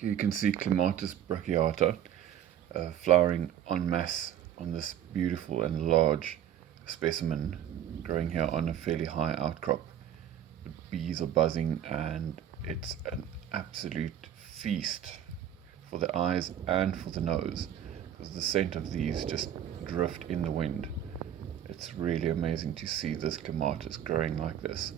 Here you can see Clematis brachiata flowering en masse on this beautiful and large specimen growing here on a fairly high outcrop. The bees are buzzing and it's an absolute feast for the eyes and for the nose because the scent of these just drift in the wind. It's really amazing to see this clematis growing like this.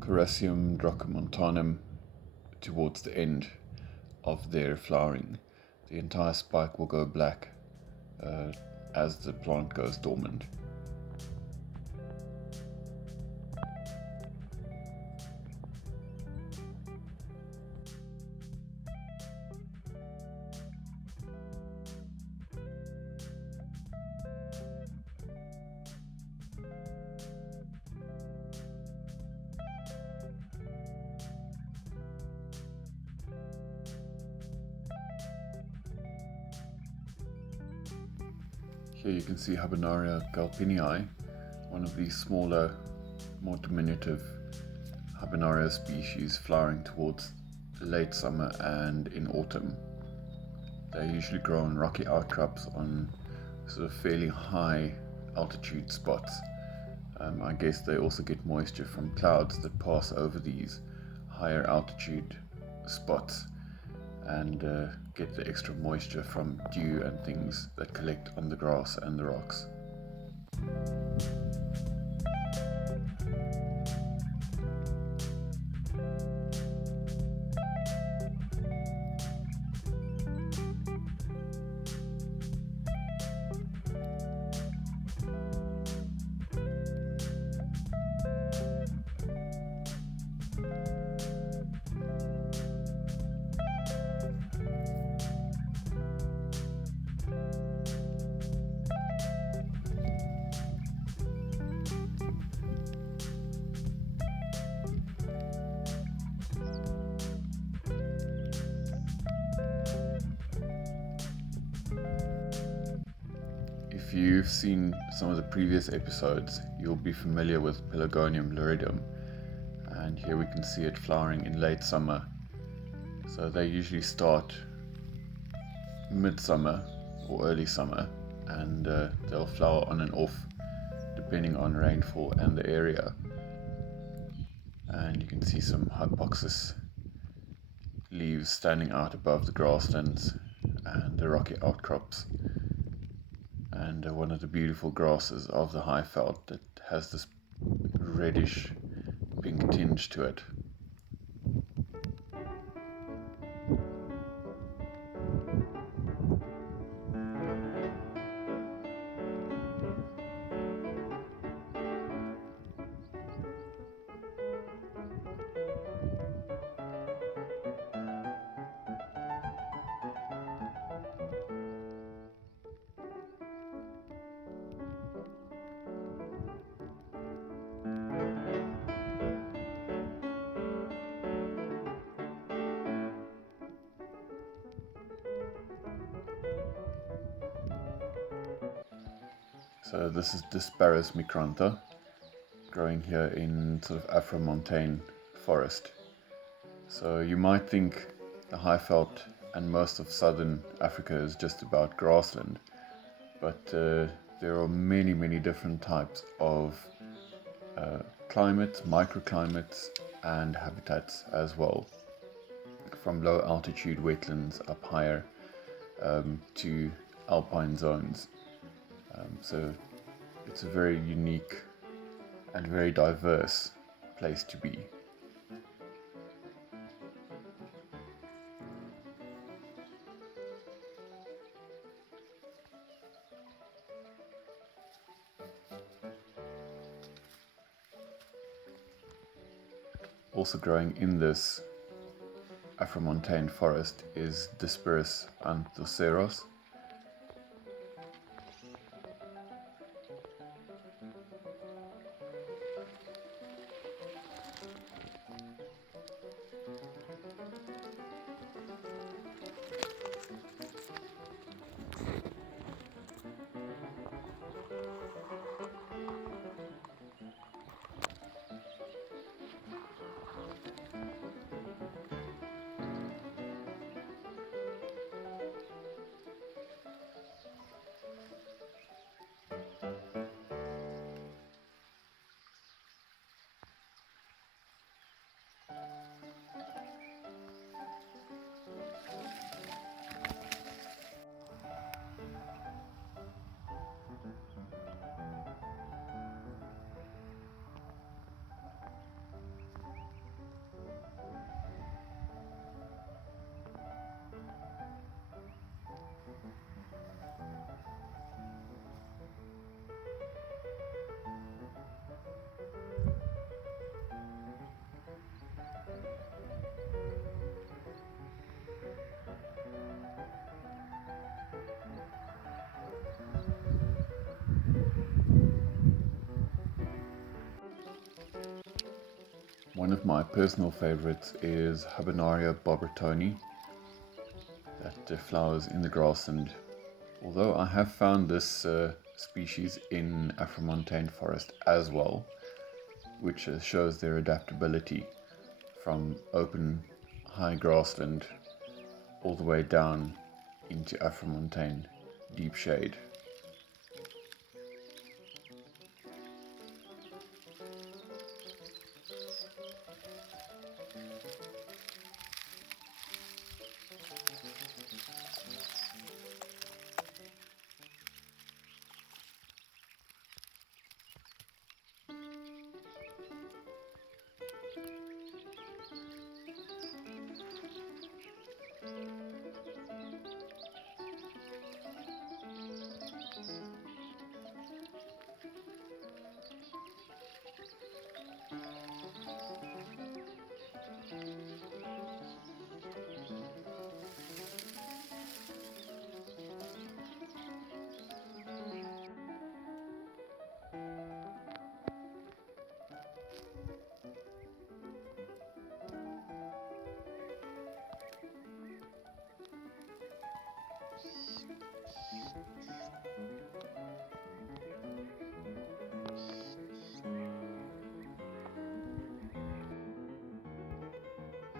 Crassifolius drachymontanum towards the end of their flowering. The entire spike will go black as the plant goes dormant. Here you can see Habenaria galpinii, one of these smaller, more diminutive Habenaria species flowering towards late summer and in autumn. They usually grow on rocky outcrops on sort of fairly high altitude spots. I guess they also get moisture from clouds that pass over these higher altitude spots and get the extra moisture from dew and things that collect on the grass and the rocks. If you've seen some of the previous episodes, you'll be familiar with Pelargonium luridum, and here we can see it flowering in late summer. So they usually start midsummer or early summer, and they'll flower on and off depending on rainfall and the area. And you can see some hypoxis leaves standing out above the grasslands and the rocky outcrops, and one of the beautiful grasses of the Highveld that has this reddish pink tinge to it. So this is Disparis micrantha, growing here in sort of Afro-montane forest. So you might think the Highveld and most of southern Africa is just about grassland. But there are many different types of climates, microclimates, and habitats as well, from low altitude wetlands up higher to alpine zones. So it's a very unique and very diverse place to be. Also growing in this Afromontane forest is Disperus anthoceros. One of my personal favorites is Habenaria barbertoni, that flowers in the grassland. Although I have found this species in Afromontane forest as well, which shows their adaptability from open high grassland all the way down into Afromontane deep shade.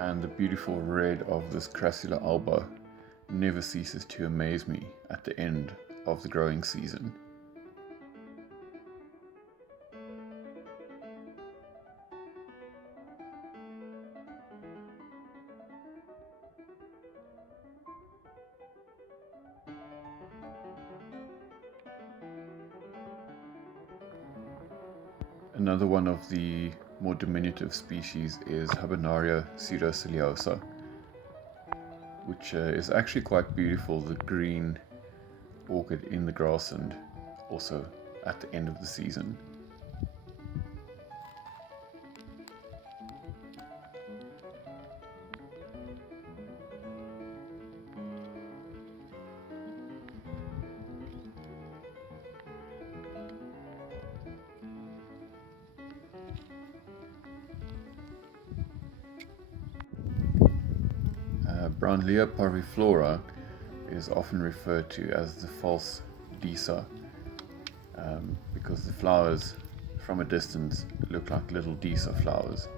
And the beautiful red of this Crassula alba never ceases to amaze me at the end of the growing season. Another one of the more diminutive species is Habenaria pseudociliosa, which is actually quite beautiful, the green orchid in the grassland, also at the end of the season. Brownlea parviflora is often referred to as the false Disa because the flowers from a distance look like little Disa flowers.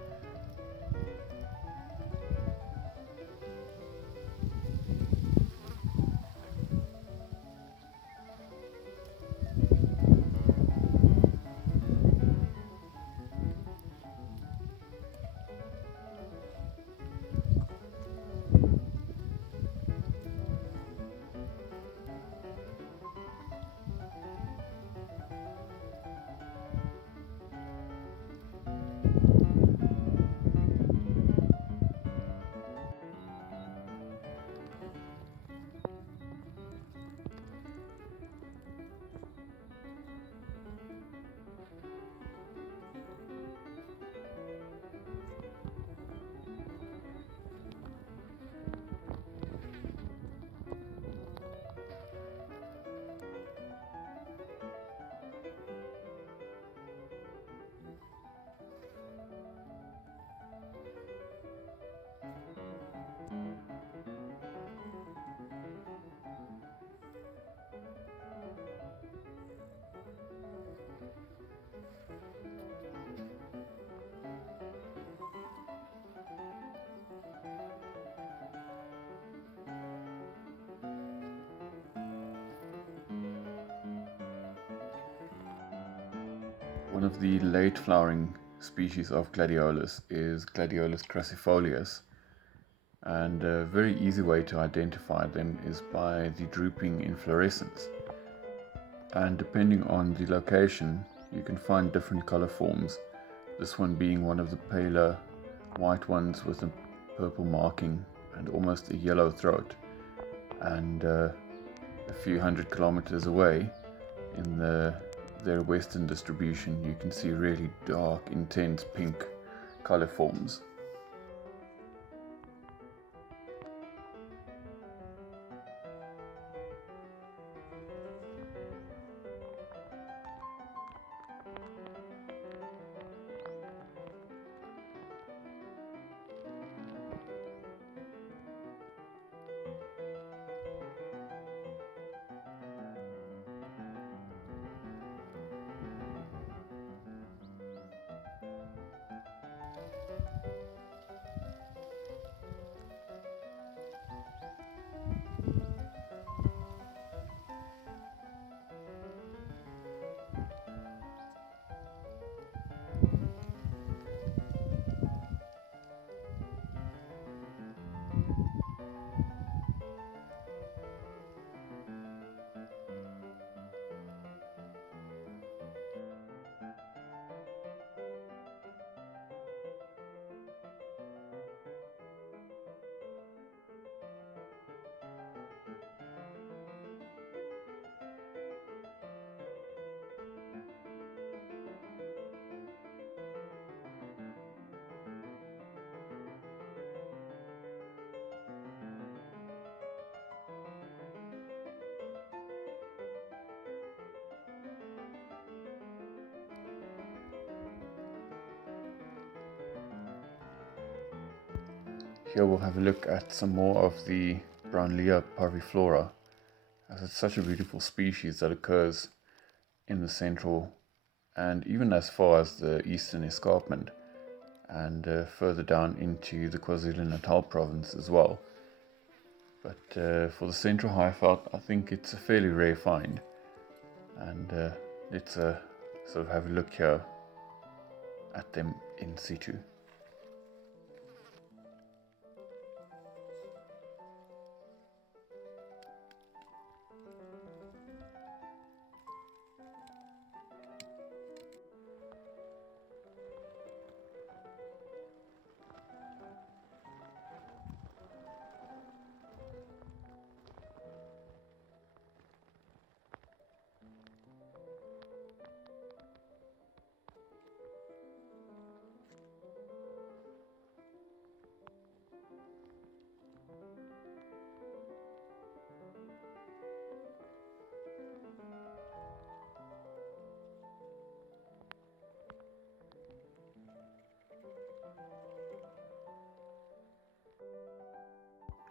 One of the late flowering species of Gladiolus is Gladiolus crassifolius, and a very easy way to identify them is by the drooping inflorescence. And depending on the location, you can find different color forms, this one being one of the paler white ones with a purple marking and almost a yellow throat. And a few hundred kilometers away in their western distribution, you can see really dark, intense pink color forms. Here we'll have a look at some more of the Brownlea parviflora, as it's such a beautiful species that occurs in the central and even as far as the eastern escarpment, and further down into the KwaZulu-Natal province as well. But for the central Highveld, I think it's a fairly rare find, and let's sort of have a look here at them in situ.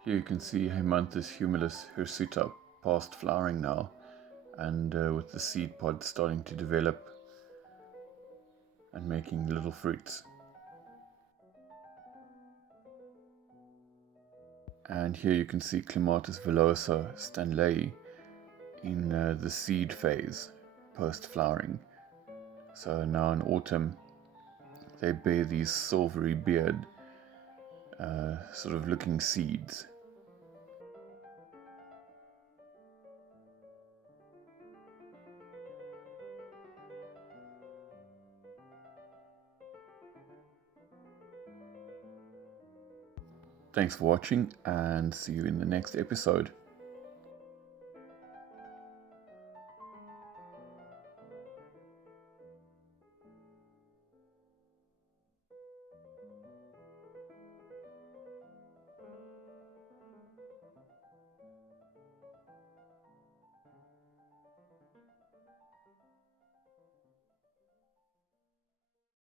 Here you can see Haemanthus humilis hirsuta past flowering now, and with the seed pods starting to develop and making little fruits. And here you can see Clematis villosa stanley in the seed phase post flowering. So now in autumn they bear these silvery beard sort of looking seeds. Thanks for watching, and see you in the next episode.